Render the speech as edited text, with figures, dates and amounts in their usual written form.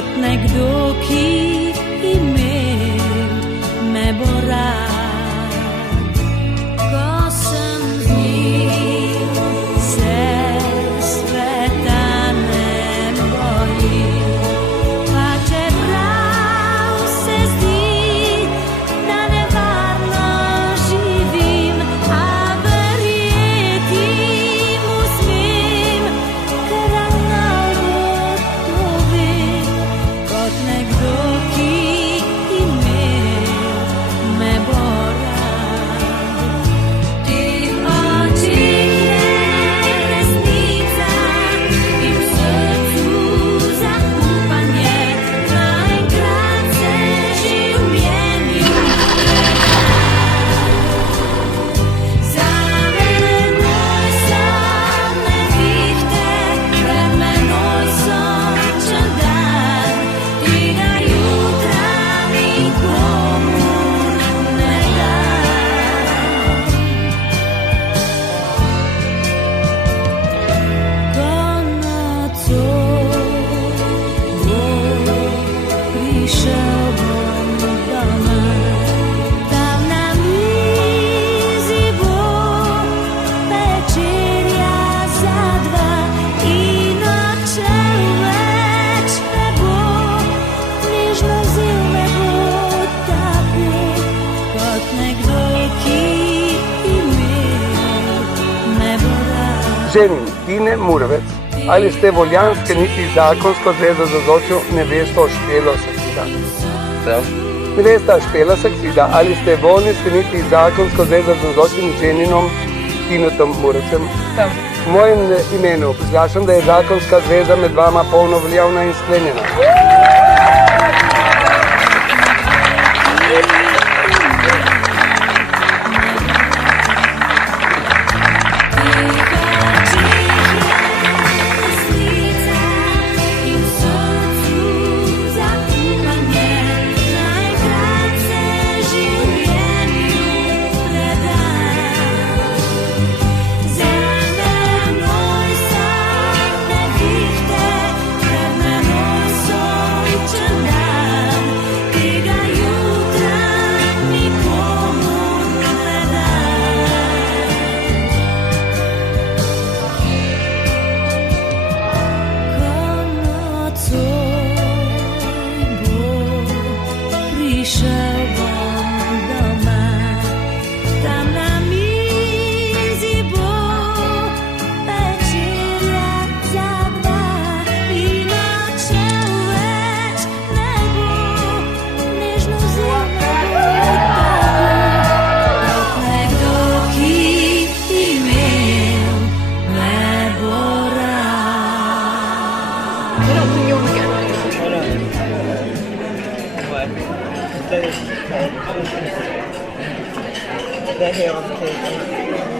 kot nekdo, ki imel me bo rad. Ko sem z njim, se sveta ne bojim, pa čeprav se zdi, da nevarno živim, a verjeti mu smem, ker ravno gotovim, kot nekdo, ki imel me bo rad. Teh očeh je resnica in v srcu zaupanje, naenkrat se življenju zame moj san nevihte, pred menoj sončen dan, tega jutra nikomur ne dam. Ko nocoj bo prišel bom doma, tam na mizi bo večerja za dva in odšel več ne bo, nežno vzel me bo tako, kot nekdo, ki imel me bo rad. Ženi Tine Murvec, ali ste voljanske niti zakonsko zvezo z Zočjo nevesto Špelo Saksida? Nevesta Špela Saksida, ali ste voljanske niti zakonsko zvezo z Zočjim ženinom Tinetom Murvecem? V mojem imenu priglašam, da je zakonska zveza med vama polnoveljavna in sklenjena. Prišel bom doma, tam na mizi bo večerja za dva in odšel več ne bo, nežno vzel me bo tako, kot nekdo, ki imel me bo rad. The hair on the cake.